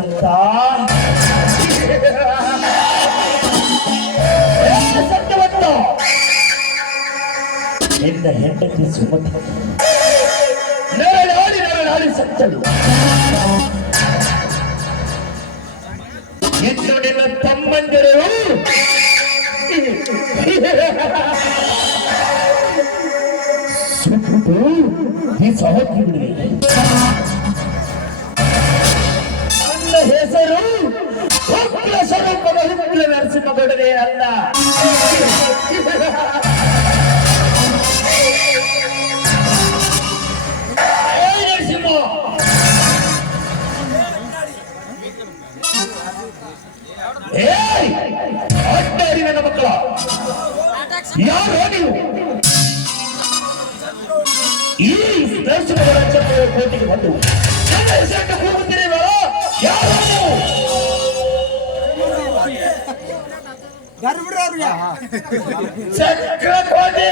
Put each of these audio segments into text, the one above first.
ಸತ್ಯವಂತ ಸತ್ಯವಂತ ನಿನ್ನ ಹೆಂಡತಿ ಸುಮತಿ ನರಳಾಡಿ ಸತ್ತಳು. ಇನ್ನು ನಿನ್ನ ತಮ್ಮಂದಿರು ಸುಟ್ಟು ಸಹೋದರಿಗಳಿಗೆ ನನ್ನ ಹೆಸರು ಉಗ್ರ ಸ್ವರೂಪದ ಉಗ್ರ ನರಸಿಂಹಗೌಡರೇ ಅಲ್ಲ. ನರಸಿಂಹ ಅಡ್ಡಾಡಿ ನನ್ನ ಮಕ್ಕಳ ಯಾರು ನೀವು? ಈ ದರ್ಶನಗಳ ಕೋಟಿಗೆ ಬಂದು ನನ್ನ ಹೆಸರನ್ನು ಕೂಗುತ್ತೀರೇವ? ಯಾರು ನೀವು? ಚಕ್ರಕೋಟೆ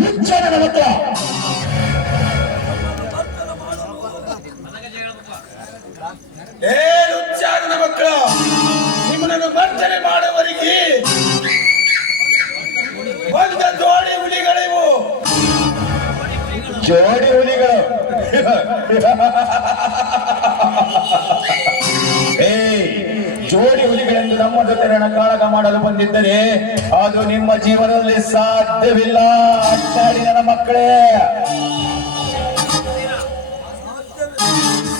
ಲುಚ್ಚನ ಮಕ್ಕಳ ಲುಚ್ಚಾರನ ಮಕ್ಕಳು ನಿಮ್ಮನ್ನು ಮರ್ತನೆ ಮಾಡುವವರಿಗೆ ಬಂದ ಜೋಡಿ ಹುಲಿಗಳಿವು. ಜೋಡಿ ಹುಲಿಗಳು ಜೋಡಿ ಹುಲಿಗಳೆಂದು ನಮ್ಮ ಜೊತೆ ರಣಕಾಳಗ ಮಾಡಲು ಬಂದಿದ್ದರೆ ಅದು ನಿಮ್ಮ ಜೀವನದಲ್ಲಿ ಸಾಧ್ಯವಿಲ್ಲ. ಅಟ್ಟಾಡಿ ನನ್ನ ಮಕ್ಕಳೇ,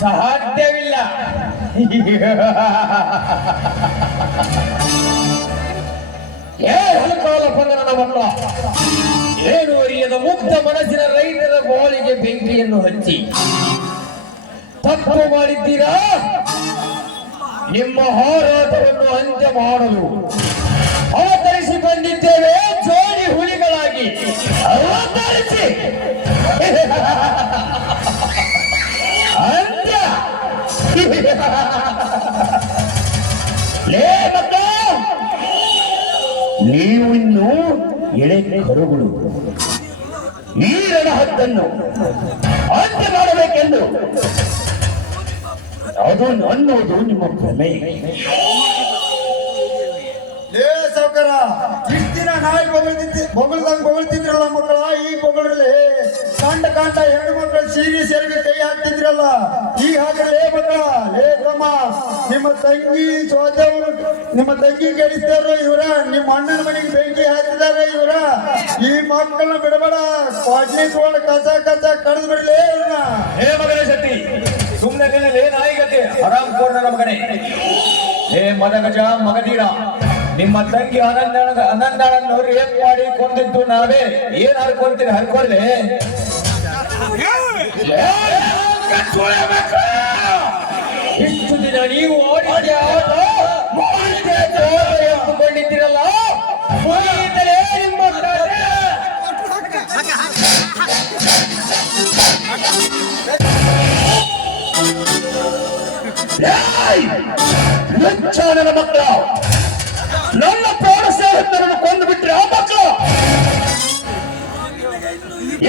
ಸಾಧ್ಯವಿಲ್ಲ. ಹಲಕಾಲಪ್ಪಂದ ನನ್ನ ಮಕ್ಕಳ, ಏನು ಅರಿಯದ ಮುಕ್ತ ಮನಸ್ಸಿನ ರೈತರ ಗೋಳಿಗೆ ಬೆಂಕಿಯನ್ನು ಹಚ್ಚಿ ತಪ್ಪು ಮಾಡಿದ್ದೀರಾ. ನಿಮ್ಮ ಹೋರಾಟವನ್ನು ಅಂತ್ಯ ಮಾಡಲು ಅವತರಿಸಿ ಬಂದಿದ್ದೇವೆ ಜೋಡಿ ಹುಲಿಗಳಾಗಿ. ಅವತರಿಸಿ ಅಂತ್ಯ. ಲೇ ಮಕ್ಕ, ನೀವು ಇನ್ನು ಎಳೆ ಕರುಗಳು. ಈ ರಣಹದ್ದನ್ನು ಅಂತ್ಯ ಮಾಡಬೇಕೆಂದು ಅದು ಅನ್ನೋದು ನಿಮ್ಮ ಭ್ರಮೆ. ಸಾವುಕಾರ, ಇಷ್ಟು ದಿನ ನಾಯಿ ಬೊಗಳ್ತಿದ್ರಲ್ಲ ಮಕ್ಕಳ, ಈ ಬೊಗಳಲ್ಲಿ ಕಾಂಡ ಹೆಣ್ಣು ಮಕ್ಕಳು ಸೀರೆ ಸೆರಗಿ ಕೈ ಹಾಕ್ತಿದ್ರಲ್ಲ, ಈ ಹಾಕಲೇ ಮಕ್ಕಳ. ಲೇ ತಮ್ಮ, ನಿಮ್ಮ ತಂಗಿ ಗೆಲ್ಲಿಸಿದವರು ಇವರ, ನಿಮ್ಮ ಅಣ್ಣನ ಮನೆಗೆ ಬೆಂಕಿ ಹಾಕಿದಾರೆ ಇವರ. ಈ ಮಕ್ಕಳನ್ನ ಬಿಡಬೇಡ, ಪಾಟ್ಲಿ ತೋಳ ಕಸ ಕಡಿದು ಬಿಡಲೇ ಇವ್ರನ್ನ. ಹೇ ಮಗನೇ ಶಕ್ತಿ, ಸುಮ್ಮನೆ ನಾಯಿಗತೆ ಆರಾಮ್ ಕೋರ್ನ ಮಗನೇ. ಹೇ ಮದಗಜ ಮಗದೀರ, ನಿಮ್ಮ ತಂಗಿ ಅನಂದಳನ್ನು ರೇಪ್ ಮಾಡಿ ಕೊಂದಿದ್ದು ನಾವೇ. ಏನ್ ಹರ್ಕೊಂತೀನಿ ಹರ್ಕೊಳ್ಳಿ. ಇಷ್ಟು ದಿನ ನೀವು ಎಂದುಕೊಂಡಿದ್ದೀರಲ್ಲ, ನಿಮ್ಮ ಲುಚ್ಚಾನನ ಮಕ್ಕಳು, ನನ್ನ ಪ್ರಾಣ ಸ್ನೇಹಿತರನ್ನು ಕೊಂದು ಬಿಟ್ಟರೆ ಆ ಮಕ್ಕಳು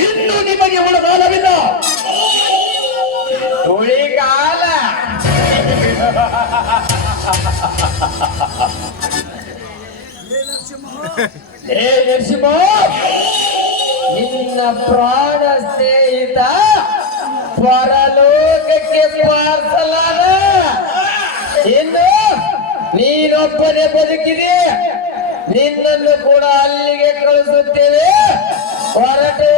ಇನ್ನು ನಿಮಗೆ ಉಳಗಾಲವಿಲ್ಲ. ಉಳಿಗಾಲ ನರಸಿಂಹ, ನಿನ್ನ ಪ್ರಾಣ ಸ್ನೇಹಿತ ಪರಲೋಕಕ್ಕೆ ಪಾರ್ಸಲಾದ. ಇನ್ನು ನೀನೊಬ್ಬನೇ ಬದುಕಿದೆ, ನಿನ್ನನ್ನು ಕೂಡ ಅಲ್ಲಿಗೆ ಕಳಿಸುತ್ತೇವೆ. ಹೊರಟು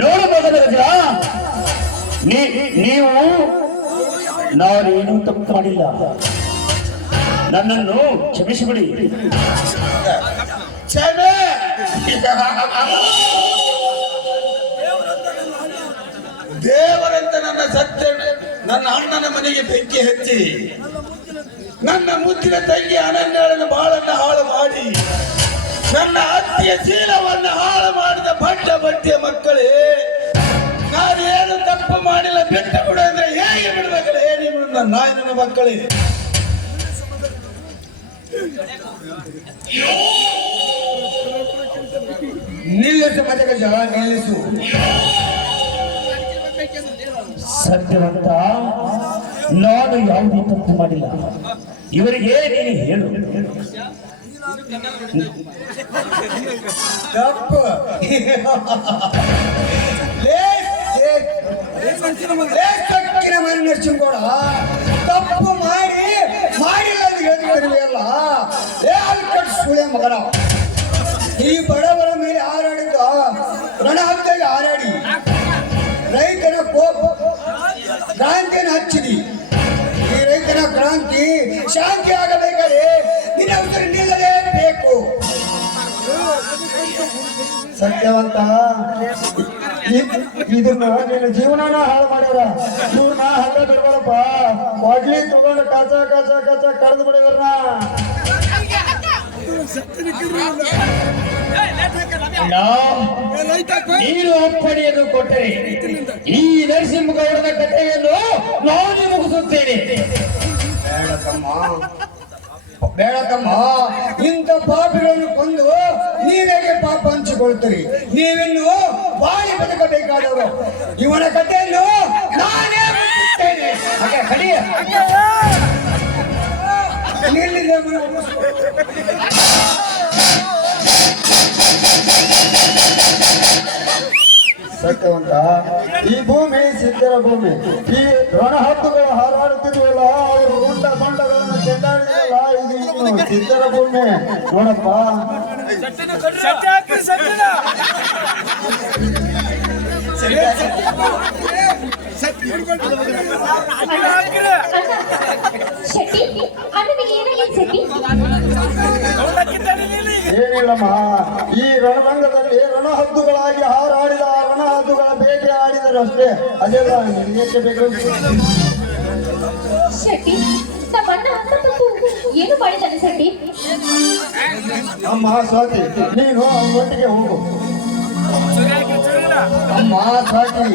ನೋಡು ಮಗದರಜ, ನೀವು ನಾನೇನು ತಪ್ಪು ಮಾಡಿಲ್ಲ, ನನ್ನನ್ನು ಕ್ಷಮಿಸಿಬಿಡಿ. ಕ್ಷಮೆ ದೇವರಂತ ನನ್ನ ಸತ್ಯ, ನನ್ನ ಅಣ್ಣನ ಮನೆಗೆ ಬೆಂಕಿ ಹಚ್ಚಿ ನನ್ನ ಮುದ್ದಿನ ತಂಗಿ ಅನನ್ಯಳನ್ನು ಬಾಳನ್ನು ಹಾಳು ಮಾಡಿ ನನ್ನ ಅತ್ತಿಯ ಶೀಲವನ್ನು ಹಾಳು ಮಾಡಿದ ಬಡ್ಡ ಬಡ್ಡಿಯ ಮಕ್ಕಳೇ, ನಾನೇನು ತಪ್ಪು ಮಾಡಿಲ್ಲ ಬಿಟ್ಟು ಬಿಡು ಅಂದ್ರೆ ಹೇಗೆ ಬಿಡ್ಬೇಕಲ್ಲ ನಿಮ್ಮ ನಾಯಿನ ಮಕ್ಕಳೇ. ನಿಲ್ಲಿಸು ಮದಗಜ, ನಿಲ್ಲಿಸು. ಸತ್ಯವಂತ, ನಾನು ಯಾವುದೇ ತಪ್ಪು ಮಾಡಿಲ್ಲ. ಇವರಿಗೆ ನೀನು ಹೇಳು. ತಪ್ಪು ನರಸಿಂಹಗೌಡ, ತಪ್ಪು ಮಾಡಿಲ್ಲ ಅಂತ ಹೇಳ್ತಿಲ್ಲ. ಸುಳೆ ಮಗನ, ಈ ಬಡವರ ಮೇಲೆ ಹಾರಾಡಿದ್ದ ರಣಹದ್ದಲ್ಲಿ ಹಾರಾಡಿ ರೈತನ ಕೋಪ ಕ್ರಾಂತಿಯನ್ನು ಹಚ್ಚಿದಿ. ಈ ರೈತನ ಕ್ರಾಂತಿ ಶಾಂತಿ ಆಗಬೇಕಾದ್ರೆ ನಿನ್ನ ಉತ್ತರ ನಿಲ್ಲಲೇಬೇಕು. ಸತ್ಯವಂತ, ಇದನ್ನ ನಿನ್ನ ಜೀವನನ ಹಾಳು ಮಾಡ್ಯಾರ. ಇವ್ರನ್ನ ಹಂಗ ಬಿಡ್ಬಾರಪ್ಪ. ಬಾಡ್ಲಿ ತಗೊಂಡು ಕಚ ಕಚ ಕಚ ಕಡ್ದು ಬಿಡಿದ್ರನ್ನ. ನೀನು ಅಪ್ಪಣೆಯನ್ನು ಕೊಟ್ಟರೆ ಈ ನರಸಿಂಹಗೌಡನ ಕಥೆಯನ್ನು ನಾನು ಮುಗಿಸುತ್ತೇನೆ. ಬೇಡಕಮ್ಮ, ಇಂಥ ಪಾಪಿಗಳನ್ನು ಕೊಂದು ನೀವೇಗೆ ಪಾಪ ಹಂಚಿಕೊಳ್ತೀರಿ? ನೀವಿನ್ನು ಬಾಳಿ ಬದುಕಬೇಕಾದವರು. ಇವನ ಕಥೆಯನ್ನು ನಾನೇ ಮುಗಿಸುತ್ತೇನೆ. ಸತ್ಯವಂತ, ಈ ಭೂಮಿ ಸಿದ್ಧರ ಭೂಮಿ. ಈ ರಣಹದ್ದುಗಳು ಹಾರಾಡುತ್ತಿದ್ವಲ್ಲ, ಅವರು ಉಂಡ ಬಂಡಗಳನ್ನು ಚೆಂಡಾಡಿದ್ರಲ್ಲ, ಇದು ಇನ್ನು ಸಿದ್ಧರ ಭೂಮಿ ನೋಡಪ್ಪ. ಏನಿಲ್ಲಮ್ಮ, ಈ ರಣರಂಗದಲ್ಲಿ ರಣಹದ್ದುಗಳಾಗಿ ಹಾರಾಡಿದ ರಣಹದ್ದುಗಳ ಬೇಟೆ ಆಡಿದರು ಅಷ್ಟೇ. ಅದೆಲ್ಲ ನಿನಗೆ ಬೇಕು. ಶೆಟ್ಟಿ, ನಮ್ಮಣ್ಣ ಏನು ಮಾಡಿದ್ದಾನೆ ಶೆಟ್ಟಿ? ಅಮ್ಮ ಸ್ವಾತಿ, ನೀನು ಅವನೊಟ್ಟಿಗೆ ಹೋಗು. ಅಮ್ಮ ಸ್ವಾತಿ,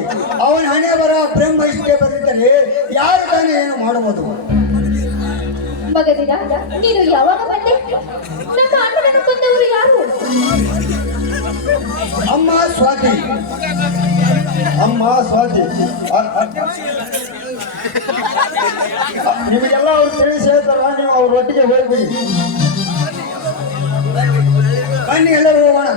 ಅವನ ಹಣೆ ಬರ ಬ್ರಹ್ಮ ಇಷ್ಟೇ ಬರೆದಿದ್ದರೆ ಯಾರು ತಾನೇ ಏನು ಮಾಡಬಹುದು? ಮಗದಿನ, ನೀನು ಯಾವಾಗ ಬಂದೆ? ನಮ್ಮ ಅಣ್ಣನನ್ನು ಕೊಂದವರು ಯಾರು? ಅಮ್ಮ ಸ್ವಾತಿ, ಅಮ್ಮ ಸ್ವಾತಿ, ನಿಮಗೆಲ್ಲ ಅವ್ರು ತಿಳಿಸಿ ಹೇಳ್ತಾರ. ನೀವು ಅವ್ರ ಒಟ್ಟಿಗೆ ಹೋಗ್ಬಿಡಿ. ಬನ್ನಿ ಎಲ್ಲರೂ ಹೋಗೋಣ.